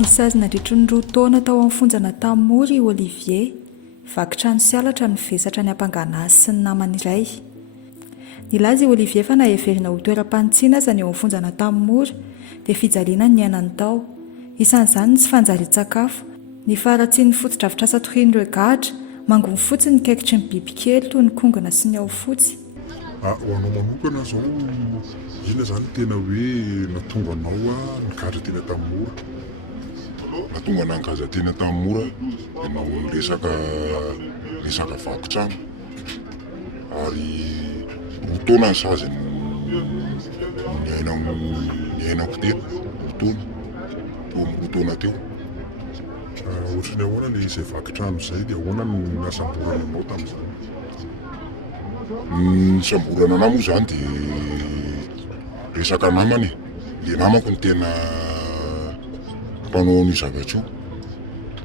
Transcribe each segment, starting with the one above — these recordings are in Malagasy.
Nisazy nandritry ny 2 taona tao amin'ny fonjana tamory i Olivier, vakitrano sy alatra ny vesatra ny ampangana azy sy ny namany iray. Nilaza i Olivier fa naheverina ho toeram-panitsiana aza ny eo amin'ny fonjana tamory dia fijaliana ny ainany tao. Isan'izany ny tsy fanjary-tsakafo, ny faratsian'ny foto-drafitr'asa torian'ireo gadra, mangony fotsiny ny kaikitry ny bibikely toy ny kongona sy ny ao fotsy. Ho anao manokana zao, ina zany tena hoe natonga anao ny gadra teny Tamora? Natonga anao ny gadra teny Tamora ianao resaka vakitrano. Ary taona ny sazy niainako teny, taona teo. Ohatrany ahoana le izay vakitrano izay dia ahoana no nasamborana anao tamin'izany? Ny samborana anao moa zany dia resaka namany. Le namako ny tena mpanao ny zavatra io.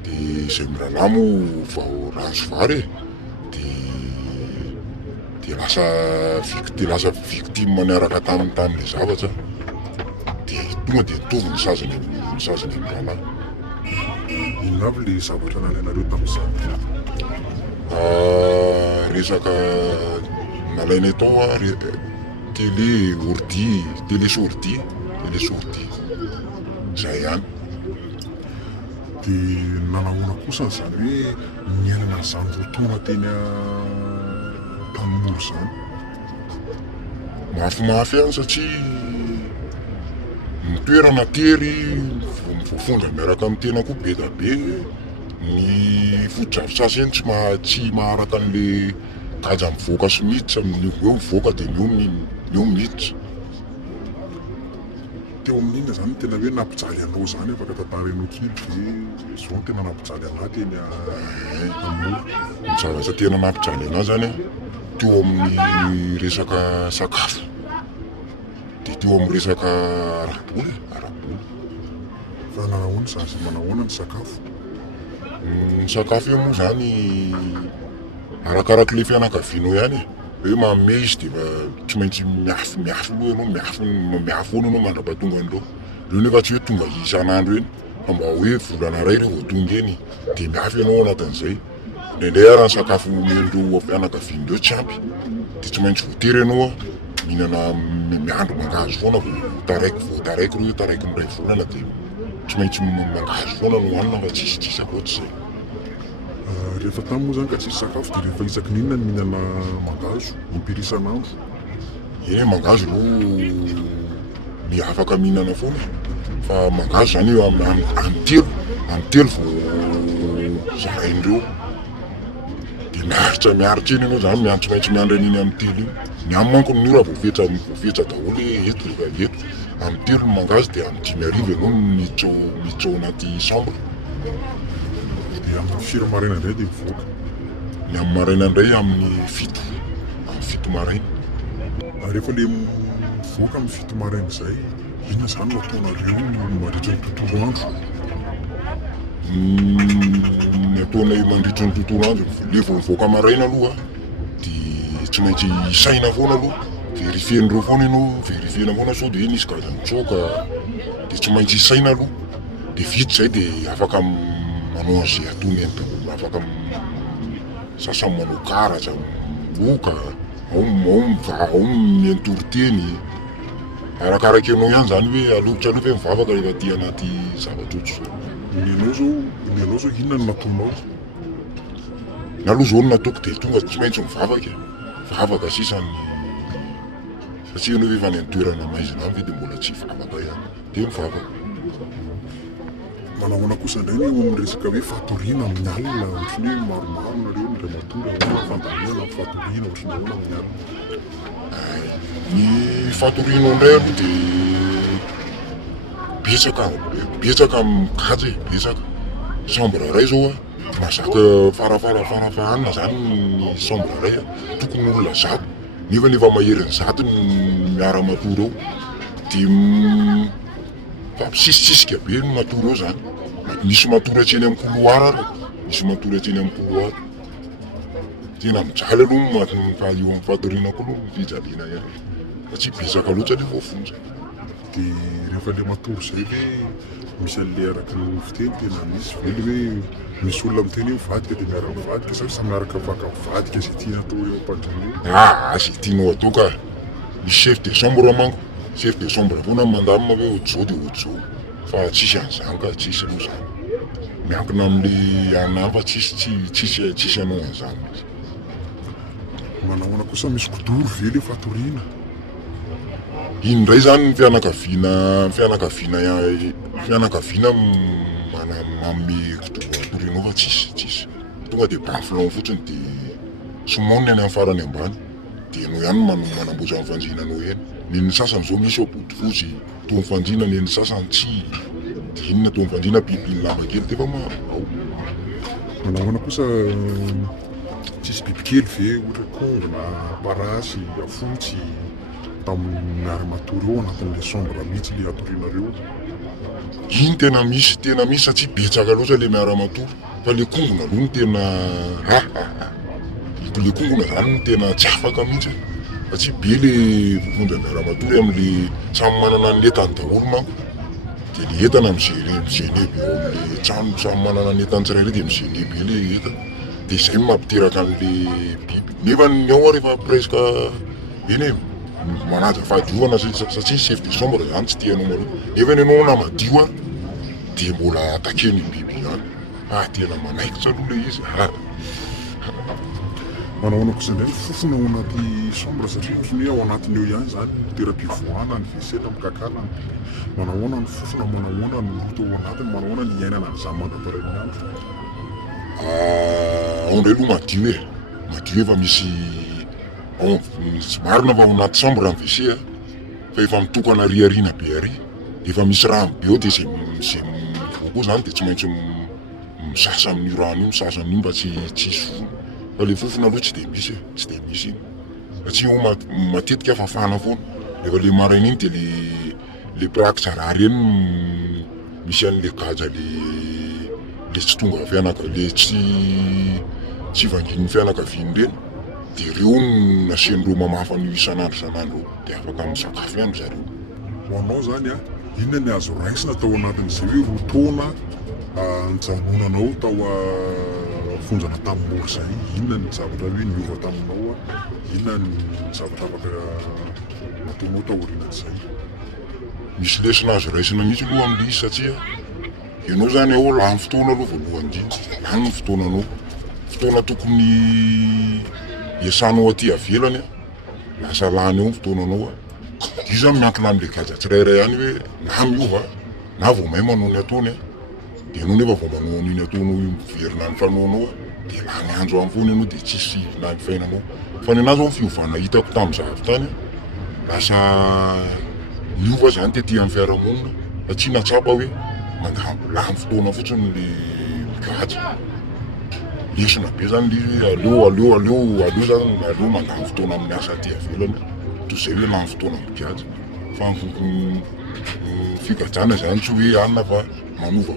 Dia izay miranamo vao ratsy vary dia lasa victime niaraka tamin'le zavatra. Dia tonga dia nitovy ny sazany amin'ny ranahy. Inona avy le zavatra nalainareo tamin'izany? Resaka nalaina tao télé sortie zay ihany. Dia nanahoana kosa zany hoe niainana izany 2 taona teny Tamora zany? Mafimafy ihany satria ny toerana tery mifofonja miaraka amin'ny tena koa be da be. Ny foto-drafitr'asa eny tsy maharaka an'le gadra mivoaka sy miditra, eo mivoaka dia eo miditra. Teo amin'ina zany tena hoe nampijaly anao zany, afaka tantarainao kely ve zao tena nampijaly anao teny Tamora? Ny zavatra tena nampijaly anao zany teo amin'ny resaka sakafo, dia teo amin'ny resaka araboly. Fa nanahoana sazy manahoana ny sakafo? Ny sakafo io moa zany arakaraka le fianakavianao ihany. Hoe manome izy dia tsy maintsy miafy aloha ianao, miafy foana ianao mandrapahatonga an'ireo. Reo nefa tsy hoe tonga isan'andro eny, fa mba hoe volana iray reo vao tonga eny dia miafy ianao anatin'izay. Indraindray ary ny sakafo omen'ireo fianakavian'ireo tsy ampy dia tsy maintsy voatery ianao mihinana miandro mangahazo foana vao taraiky reo taraiky ny ray volana dia tsy maintsy mangahazo foana no hohanina fa tsisy akoatr'izay. Rehefa tany moa zany ka tsisy sakafo dia rehefa isaky n'inona ny mihinana mangahazo impiry-isan'andro? Eny mangahazo aloha ny afaka mihinana foana, fa mangahazo zany eo amin'ny telo vao zarain'ireo. Dia miaritra eny ianao zany tsy maintsy miandry an'iny amin'ny telo iny. Ny amin'ny manko ny ora voafetra daholo eto amin'ny telo ny mangahazo dia amin'ny 5 arivo ianao miditra ao anaty chambre. Dia amin'ny firy maraina indray dia mivoaka? Ny amin'ny maraina indray amin'ny 7 maraina. Rehefa le mivoaka amin'ny 7 maraina izay, inona zany no ataonareo mandritra ny tontolo andro? Ny ataonay mandritra ny tontolo andro, le vao mivoaka maraina aloha dia tsy maintsy isaina foana aloha, verifien'ireo foana ianao, verifiena foana sao dia nisy gadra mitsoaka dia tsy maintsy isaina aloha. Dia vita izay dia afaka manao an'izay ataony eny, afaka sasany manao karatra, moka, ao mientory-teny. Arakaraka ianao ihany zany hoe alovitra mivavaka rehefa aty anaty zavatra ohatr'izao. Ny anao zao inona no nataonao? Ny aloha zao no nataoko dia tonga tsy maintsy mivavaka sisany satria ianao efa ny toerana maizina any dia mbola tsy vavaka ihany dia mivavaka. Manahoana kosa indray ny amin'ny resaka hoe fatoriana amin'ny alina, ohatrany hoe maromaro nareo ny ray matory fandamina fatoriana ohatrany ahoana amin'ny alina? Ny fatoriana indray aloha dia betsaka mikajy, betsaka. Chambre iray zao mahazaka farafahanina zany ny chambre iray tokony olona 100, nefa maherin'ny 100 ny miara-matory ao. Dia fampisisisika be ny matory ao zany. Misy matory atseny amin'ny couloir. Tena mijaly aloha eo amin'ny fatoriana koa aloha ny fijaliana ihany. Fa tsy betsaka loatra le voafonja. Dia rehefa le matory zay hoe misy an'le araky ny fiteny tena misy vely hoe misy olona miteny hoe mivadika dia miaraka mivadika sa samy miaraka afaka mivadika zay tiana atao eo am-pandriana zay tianao atao ka misy chef de chambre manko chef de chambre foana mandamina hoe hojo dia hojo fa tsisy an'izany ka tsisy aloha zany miankina am'le anah fa tsisy anao an'izany manahoana kosa misy kodoro vely fatoriana iny ndray zany ny fianakaviana manome kodoro fa tsisy tonga dia bafilao fotsiny dia somoniny any amin'ny farany ambany dia anao ihany manamboatra amin'ny fanjinanao eny neny sasany zao misy ao bodifozy toa fanjina neny sasany tsy dia inona toa fanjina bibiny lamba kely dia fa ao manahoana kosa tsisy bibikely ve ohatra kongona parasy afotsy tamin'ny ary matory eo anatin'le chambre mihitsy le atorianareo iny tena misy satria betsaka loatra le miara-matory fa le kongona aloha ny tena le kongona zany no tena tsy afaka mihitsy satria be le vovonja miara-matory am'le samy manana ny entany daholo manko dia le entana mizeneby eo am'le trano samy manana ny entany tsirairay dia mizeneby le entana dia izay mampiteraka an'le biby nefa ny ao rehefa presque eny manaja fahadiovana satria chef de chambre zany tsy tianao maloha nefa ny anao na madio dia mbola atakeny biby ihany tena manaikitra aloha le izy manahoana kosa indray fofona ao anaty chambre satria misy hoe ao anatiny eo ihany zany toeram-pivoahana ny vesena mikakana ny biby manahoana ny fofona manahoana ny roto ao anatiny manahoana ny iainana n'izany mandaparan'ny andro ao ndray aloha madio efa misy marina fa ao anaty chambre ny WC fa efa mitokana riariana be ary efa misy rano be ao dia zay mivoako zany dia tsy maintsy misasa amin'io rano io misasa amin'io mba tsy fofona fa le fofona aloha tsy dia misy iny satria io matetika fafana foana rehefa le maraina iny dia le prakitra raha reny misy an'le kaja le tsy tonga le tsy vangin'ny fianakaviany reny dia reo no nasian'ireo mamafa ny isan'andro dia afaka misakafo ihany zareo ho anao zany inona ny azo raisina tao anatin'izay hoe rotaona nijanonanao tao fonjana tamin'olo zay inona ny zavatra hoe niova taminao inona ny zavatra afaka nataonao tao aorianan'izay misy lesona azo raisina mihitsy aloha amin'le izy satria ianao zany ao lany fotoana aloha voalohany indrindra lany ny fotoana tokony iasanao aty avelany lasa lany eo ny fotoananao io zany miankina am'le kaja tsirairay ihany hoe na miova na vao may manao ny ataony dia anao nefa vao manao an'iny ataonao io miverina ny fanaonao dia lany andro amin'ny foana ianao dia tsisy na ny fiainanao fa ny anazy ao ny fiovana hitako tamin'ny zavitany lasa miova zany tetỳ amin'ny fiarahamonina satria natsapa hoe mandambo lany fotoana fotsiny le mikaja lesona be zany le aleo zany mandany fotoana amin'ny asa aty avelany toy izay hoe lany fotoana mikaja fa ny fikajana zany tsy hoe anina fa manova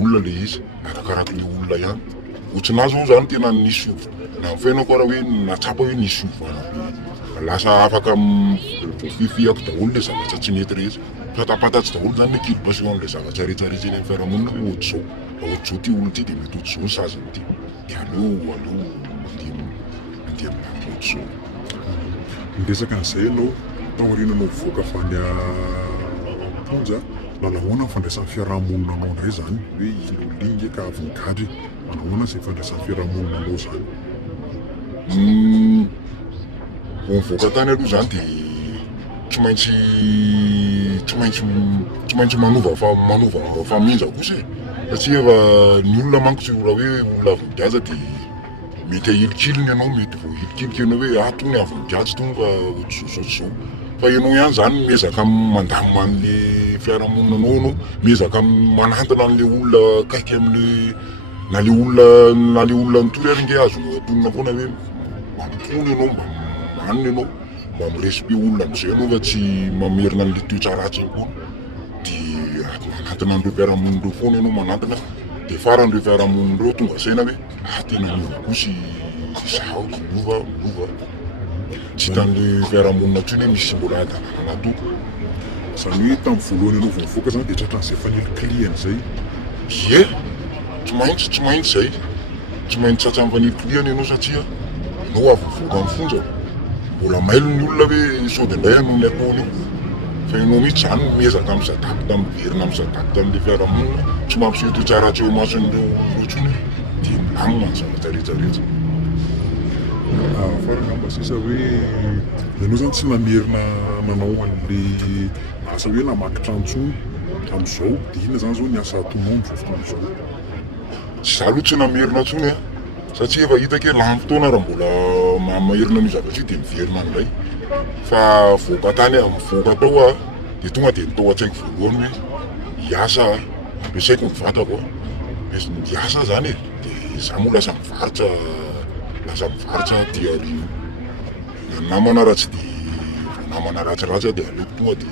olona le izy arakaraky le olona ihany ohatrinazy ao zany tena nisy na mifainako raha hoe natsapa hoe nisy ovana be lasa afaka fifiako daholo le zavatra tsy mety rehetra fatapatatsy daholo zany le kilopasio le zavatra rehetrarehetra eny amin'ny fiarahamonina hoe ohatr'izao ty olo ty dia mety ohatr'izao ny sazany ty dia aleo mandeha amin'ny ohatr'izao miresaka an'izay ianao taoriananao voaka fa ny ponja lalahoana ny fandraisan'ny fiarahamonina anao indray zany hoe ololingy ka avy nigadry manahoana izay fandraisan'ny fiarahamonina anao zany vao mivoaka tany aloha zany dia tsy maintsy manova faminja kosa satria efa ny olona manko tsy raha hoe olona avy migaja dia mety ahelikiliny ianao mety vao helikiliky ianao hoe tony avy migaja tony fa ohatr'izao fa ianao ihany zany miezaka mandamina an'le fiarahamonina anao miezaka manantona an'le olona kaiky amin'le na le olona nitory ary nge azonao atonina foana hoe mampony ianao mba manina ianao mba mirespe olona am'izay anao fa tsy mamerina an'le toetra ratsy iny koa dia manantona an'ireo fiarahamonindreo foana ianao manantona dia faran'ireo fiarahamonindreo tonga saina hoe tena miova kosa izaho miova tsy hitan'le fiarahamonina tsy hoe misy mbola adalana nato Zany hoe tamin'ny voalohany ianao vao mivoaka zany dia tratran'izay fanili-klient zay. Ie, tsy maintsy zay. Tsy maintsy tratran'ny fanili-klient ianao satria ianao avy mivoaka amin'ny fonja. Mbola mailo ny olona hoe sody indray hanao ny ataony io. Fa ianao mihitsy zany miezaka misadapy tamin'ny misadapy tamin'ilay fiarahamonina, tsy mampiseho toetrara ratsy eo mason'ireo intsony dia milamina ny zavatra rehetrarehetra. Farana mba sisa hoe ianao zany tsy namerina nanao an'ilay asa hoe namaky trano intsony tamin'izao, dia inona zany zao ny asa ataonao amin'izao fotoan'izao? Za aloha tsy namerina intsony satria efa hitako hoe lany fotoana raha mbola mamerina ny zavatra io dia miverina indray. Fa voaka tany mivoaka tao dia tonga dia nitao an-tsaiko voalohany hoe hiasa ampiasaiko ny vatako hiasa zany dia za moa lasa mivarotra dia arivo. Na namana ratsy dia namana ratsiratsy dia aleoko tonga dia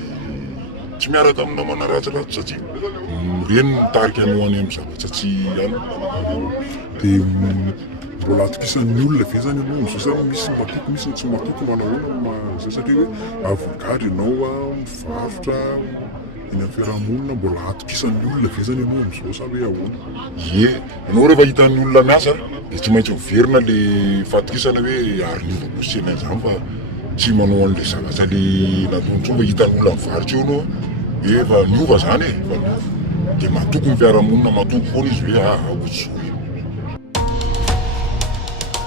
tsy miaraka amin'ny namana ratsiratsy satria reny mitarika anao any amin'ny zavatra tsy any. Dia mbola atokisan'ny olona ve zany ianao amin'izao sa misy matoky misy tsy matoky manahoana zay satria hoe avokat ianao mivarotra eny amin'ny fiarahamonina, mbola atokisan'ny olona ve zany ianao amin'izao sa hoe ahoana? Ie, ianao rehefa hitan'ny olona miasa dia tsy maintsy miverina le fahatokisana hoe ary niova kosena izany fa tsy manao an'ilay zavatra le nataony intsony. Fa hitan'ny olona mivarotra eo anao efa niova zany fa niova dia matoky ny fiarahamonina, matoky foana izy hoe ahotsy